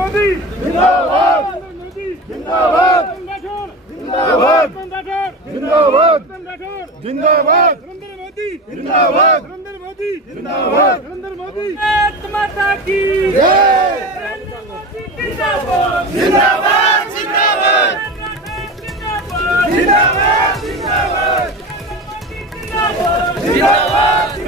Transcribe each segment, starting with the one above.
मोदी जिंदाबाद, जिंदाबाद, जिंदाबाद, जिंदाबाद, जिंदाबाद, नरेंद्र मोदी जिंदाबाद, नरेंद्र मोदी जिंदाबाद, नरेंद्र मोदी माता की जय, नरेंद्र मोदी जिंदाबाद, जिंदाबाद, जिंदाबाद, जिंदाबाद, जिंदाबाद, जिंदाबाद, जिंदाबाद, जिंदाबाद।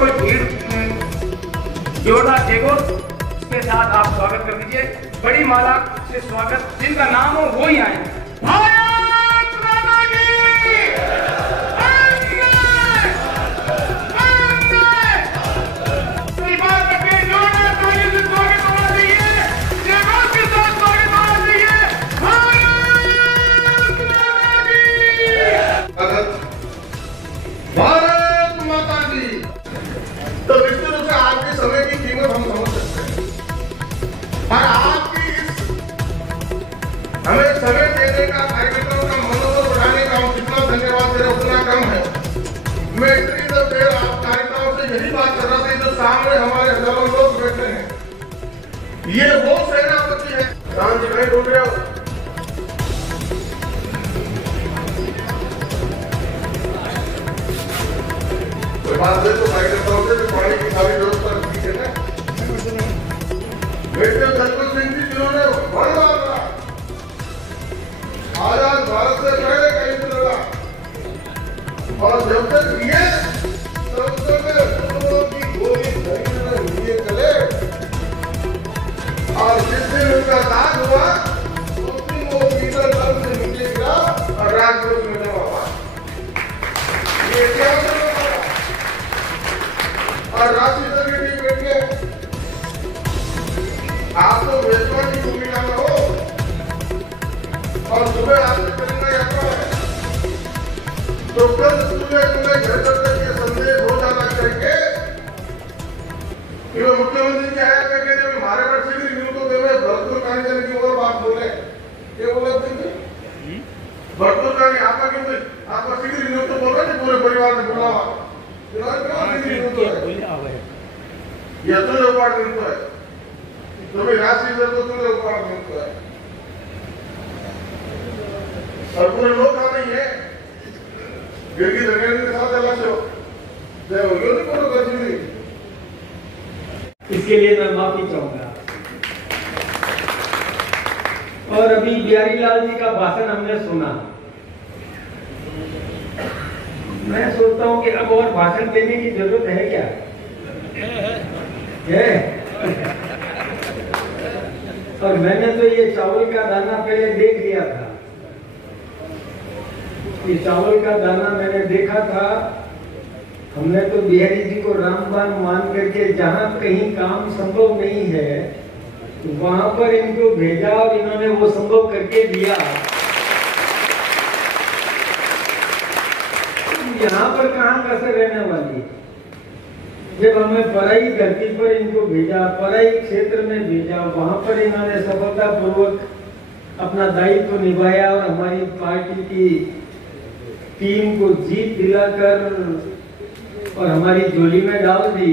कोई भीड़ जोरदार जयघोष के साथ आप स्वागत कर दीजिए। बड़ी माला से स्वागत जिनका नाम हो वो ही आए। भारत माता की भारत माता की। तो निश्चित रूप से आपके समय की कीमत हम समझ सकते हैं, और आपकी हमें समय देने का, कार्यक्रम का मनोबल बढ़ाने का हम कितना धन्यवाद दे रहे उतना कम है। मैं इतनी देर आप कार्यक्रमों से यही बात कर रहा था, जो सामने हमारे हजारों लोग बैठे हैं, ये वो सेनापति है। राम जी भाई बोल रहे हो, बात है तो कार्यकर्ताओं से पानी की सारी व्यवस्था की है ना। बेटे धर्मल सिंह जी जिन्होंने आजाद भारत से पहले कहीं से लड़ा, और जब तक ये तब तक की गोली लिए चले, और जिस दिन उनका राज हुआ उस दिन वो पीतल दल से नीचे गिरा और राजकोट में जमा हुआ। ये क्या और राष्ट्रीय स्तर की टीम बैठ गए। आप तो वेदवान की भूमिका में हो, और सुबह आपसे तिरंगा यात्रा है, तो कल सुबह तुम्हें घर तक के संदेश हो जाना चाहिए कि वो मुख्यमंत्री जी आया करके जब हमारे पर शीघ्र न्यूज को देवे भरतपुर कहानी जाने की और बात बोले, ये बोले भरतपुर कहानी आपका क्यों आपका शीघ्र न्यूज तो बोल रहे थे पूरे परिवार ने बुलावा ये तो उपाड़ मिलता है, तो भाई राशि दर तो तुम्हें उपाड़ मिलता है, और पूरे लोग आ नहीं है गिरगी दरगाह के साथ अलग से नहीं। इसके लिए मैं माफी चाहूंगा। और अभी बिहारी लाल जी का भाषण हमने सुना, मैं सोचता हूं कि अब और भाषण देने की जरूरत है क्या? है? और मैंने तो ये चावल का दाना पहले देख लिया था, ये चावल का दाना मैंने देखा था। हमने तो बिहारी जी को रामबाण मान करके जहां कहीं काम संभव नहीं है वहां पर इनको भेजा, और इन्होंने वो संभव करके दिया। यहाँ पर कहाँ कसर रहने वाली? जब हमें पराई धरती पर इनको भेजा, पराई क्षेत्र में भेजा, वहां पर इन्होंने सफलतापूर्वक अपना दायित्व निभाया और हमारी पार्टी की टीम को जीत दिलाकर और हमारी झोली में डाल दी।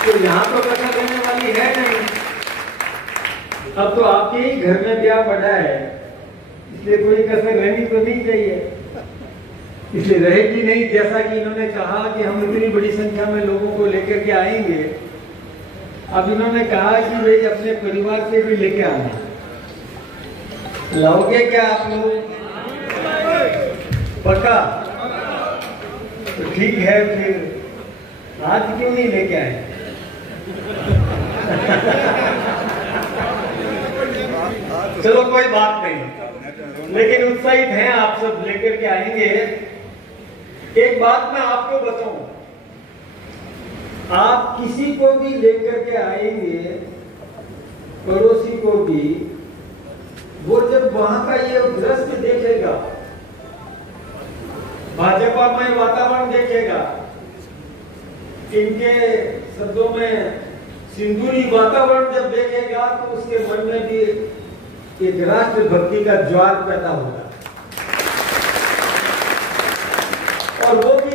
तो यहाँ तो कसर रहने वाली है नहीं। अब तो आपके ही घर में ब्याह बढ़ा है, इसलिए कोई कसर रहनी तो नहीं चाहिए, इसलिए रहेगी नहीं। जैसा कि इन्होंने कहा कि हम इतनी बड़ी संख्या में लोगों को लेकर के आएंगे, अब इन्होंने कहा कि भाई अपने परिवार से भी लेके आना। लाओगे क्या आप लोग? पक्का? तो ठीक है, फिर आज क्यों नहीं लेके आए? चलो कोई बात नहीं, लेकिन उत्साहित हैं आप सब, लेकर के आएंगे। एक बात मैं आपको बताऊं, आप किसी को भी लेकर के आएंगे, पड़ोसी को भी, वो जब वहां का ये दृश्य देखेगा, भाजपा में वातावरण देखेगा, इनके शब्दों में सिंदूरी वातावरण जब देखेगा, तो उसके मन में भी एक राष्ट्र भक्ति का ज्वार पैदा होगा।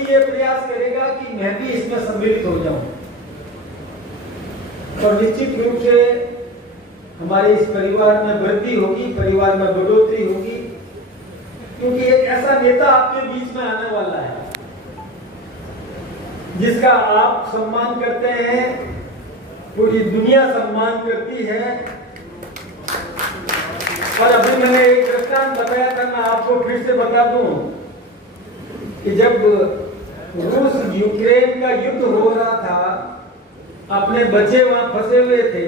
ये प्रयास करेगा कि मैं भी इसमें सम्मिलित हो जाऊं। और निश्चित रूप से हमारे इस परिवार में वृद्धि होगी, परिवार में बढ़ोतरी होगी, क्योंकि एक ऐसा नेता आपके बीच में आने वाला है जिसका आप सम्मान करते हैं, पूरी दुनिया सम्मान करती है। और अभी मैंने एक दृष्टांत बताया था, मैं आपको फिर से बता दूं कि जब रूस यूक्रेन का युद्ध हो रहा था, अपने बच्चे वहां फंसे हुए थे,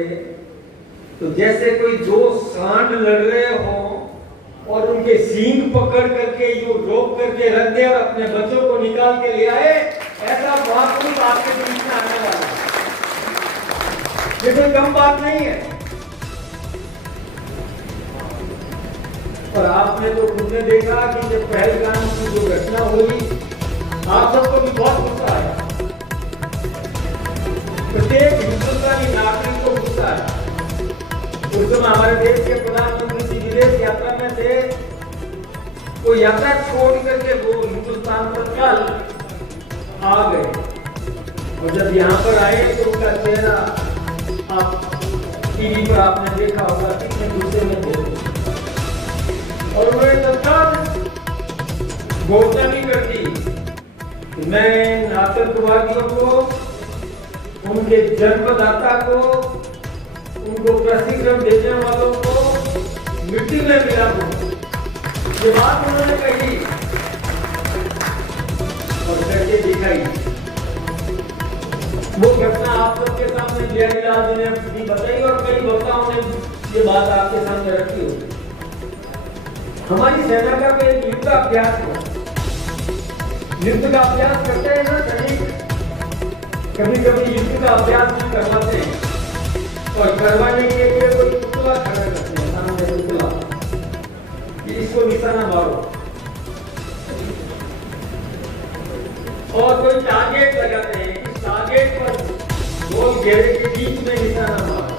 तो जैसे कोई दो सांड लड़ रहे हो और उनके सींग पकड़ करके यूं रोक करके रख दे और अपने बच्चों को निकाल के ले आए, ऐसा महापुरुष आपके बीच में आने वाला है। ये कोई कम बात नहीं है। और आपने तो खुद ने देखा कि जब पहलगाम की जो घटना हुई, आप सबको भी बहुत गुस्सा आया, प्रत्येक हिंदुस्तानी नागरिक को गुस्सा आया। उस समय हमारे देश के प्रधानमंत्री जी विदेश यात्रा में थे, वो यात्रा छोड़ करके वो हिंदुस्तान पर कल आ गए, और जब यहाँ पर आए तो उनका चेहरा आप टीवी पर आपने देखा होगा, कितने गुस्से में थे। और उन्होंने तत्काल घोषणा भी कर दी कि मैं आतंकवादियों को, उनके जन्मदाता को, उनको प्रशिक्षण देने वालों को मिट्टी में मिला दूं। ये बात उन्होंने कही और करके दिखाई। वो घटना आप सबके सामने जयललिता जी ने भी बताई और कई वक्ताओं ने ये बात आपके सामने रखी होगी। हमारी सेना का भी एक युद्ध का अभ्यास हो, युद्ध का अभ्यास करते हैं ना सैनिक, कभी कभी युद्ध का अभ्यास भी करवाते हैं और करवाने के लिए कोई पुतला खड़ा करते हैं सामने, पुतला कि इसको निशाना मारो, और कोई टारगेट लगाते हैं, इस टारगेट पर गोल घेरे के बीच में निशाना मारो।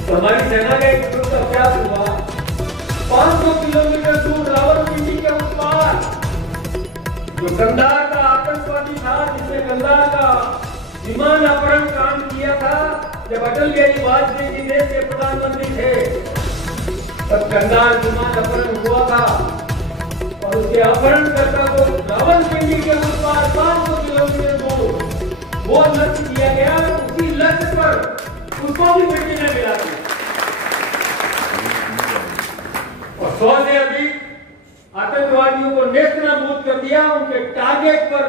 तो हमारी सेना का एक युद्ध अभ्यास हुआ 500 किलोमीटर दूर रावलपिंडी के उस पार, जो कंधार का आतंकवादी था, जिसने कंधार का विमान अपहरण कांड किया था, जब अटल बिहारी वाजपेयी जी देश के प्रधानमंत्री थे, तब कंधार विमान अपहरण हुआ था और उसके अपहरणकर्ता को रावलपिंडी के उस पार 500 किलोमीटर दूर वो लक्ष्य किया गया, उसी लक्ष्य पर उसको भी मिट्टी में मिला दिया और 100 से अधिक आतंकवादियों को नेस्तनाबूद कर दिया, उनके टारगेट पर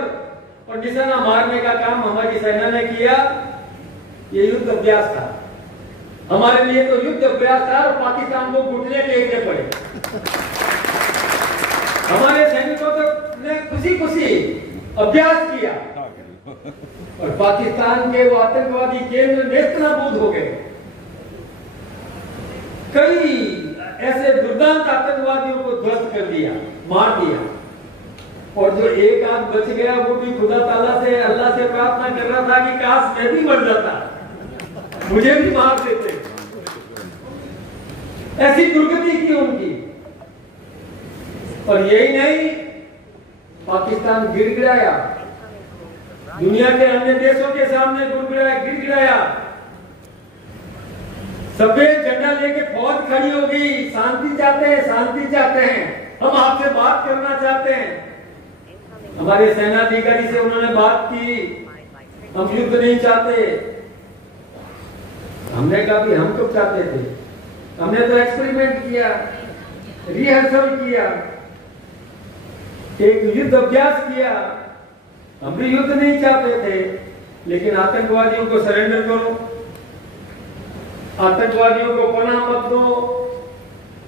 और निशाना मारने का काम हमारी सेना ने किया। ये युद्ध अभ्यास था हमारे लिए, तो युद्ध अभ्यास था और पाकिस्तान को घुटने टेकने पड़े। हमारे सैनिकों ने खुशी खुशी अभ्यास किया और पाकिस्तान के वो आतंकवादी केंद्र नेस्तनाबूद हो गए। कई ऐसे दुर्दांत आतंकवादियों को ध्वस्त कर दिया, मार दिया, और जो एक आध बच गया वो भी खुदा ताला से, अल्लाह से प्रार्थना कर रहा था कि काश मैं भी मर जाता, मुझे भी मार देते। ऐसी दुर्गति की उनकी। और यही नहीं, पाकिस्तान गिड़गिड़ाया, दुनिया के अन्य देशों के सामने गिड़गिड़ाया, सफेद झंडा लेके फौज खड़ी हो गई, शांति चाहते हैं, शांति चाहते हैं, हम आपसे बात करना चाहते हैं। हमारे सेनाधिकारी से उन्होंने बात की, हम युद्ध नहीं चाहते। हमने कहा भी हम कब चाहते थे, हमने तो एक्सपेरिमेंट किया, रिहर्सल किया, एक युद्ध अभ्यास किया, हम भी युद्ध नहीं चाहते थे, लेकिन आतंकवादियों को सरेंडर करो, आतंकवादियों को पनाह मत दो,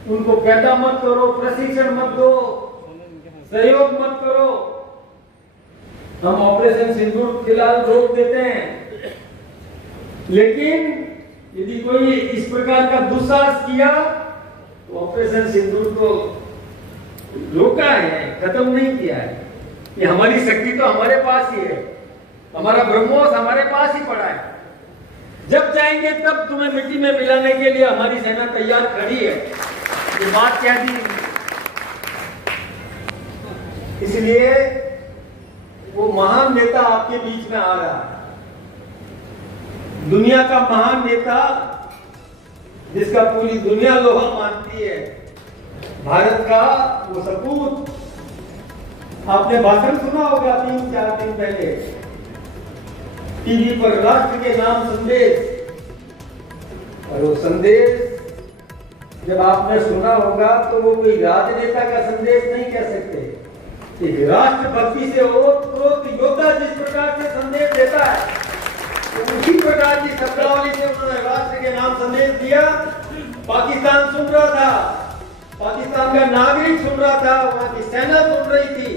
उनको पैदा मत करो, प्रशिक्षण मत दो, सहयोग मत करो। हम ऑपरेशन सिंदूर फिलहाल रोक देते हैं, लेकिन यदि कोई इस प्रकार का दुस्साहस किया तो ऑपरेशन सिंदूर को रोका है, खत्म नहीं किया है। ये हमारी शक्ति तो हमारे पास ही है, हमारा ब्रह्मोस हमारे पास ही पड़ा है। जब चाहेंगे तब तुम्हें मिट्टी में मिलाने के लिए हमारी सेना तैयार खड़ी है। ये बात कह दी। इसलिए वो महान नेता आपके बीच में आ रहा है, दुनिया का महान नेता जिसका पूरी दुनिया लोहा मानती है, भारत का वो सपूत। आपने भाषण सुना होगा 3-4 दिन पहले टीवी पर, राष्ट्र के नाम संदेश। और वो संदेश जब आपने सुना होगा तो वो कोई राजनेता का संदेश नहीं कह सकते। एक राष्ट्रभक्ति से ओतप्रोत योद्धा जिस प्रकार से संदेश देता है, तो उसी प्रकार की शब्दावली से उन्होंने राष्ट्र के नाम संदेश दिया। पाकिस्तान सुन रहा था, पाकिस्तान का नागरिक सुन रहा था, वहां की सेना सुन रही थी,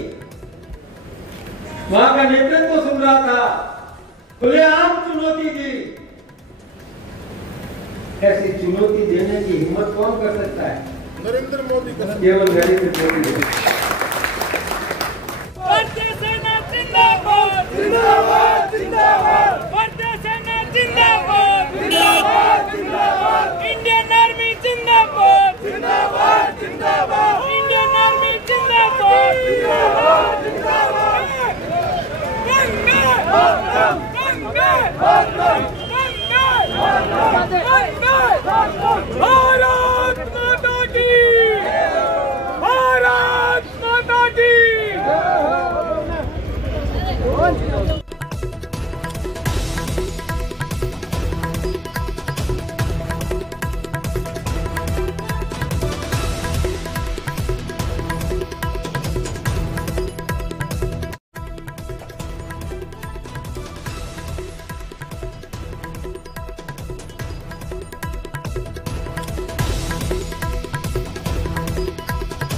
वहां का नेतृत्व सुन रहा था, खुलेआम चुनौती दी। ऐसी चुनौती देने की हिम्मत कौन कर सकता है? नरेंद्र मोदी, केवल नरेंद्र मोदी।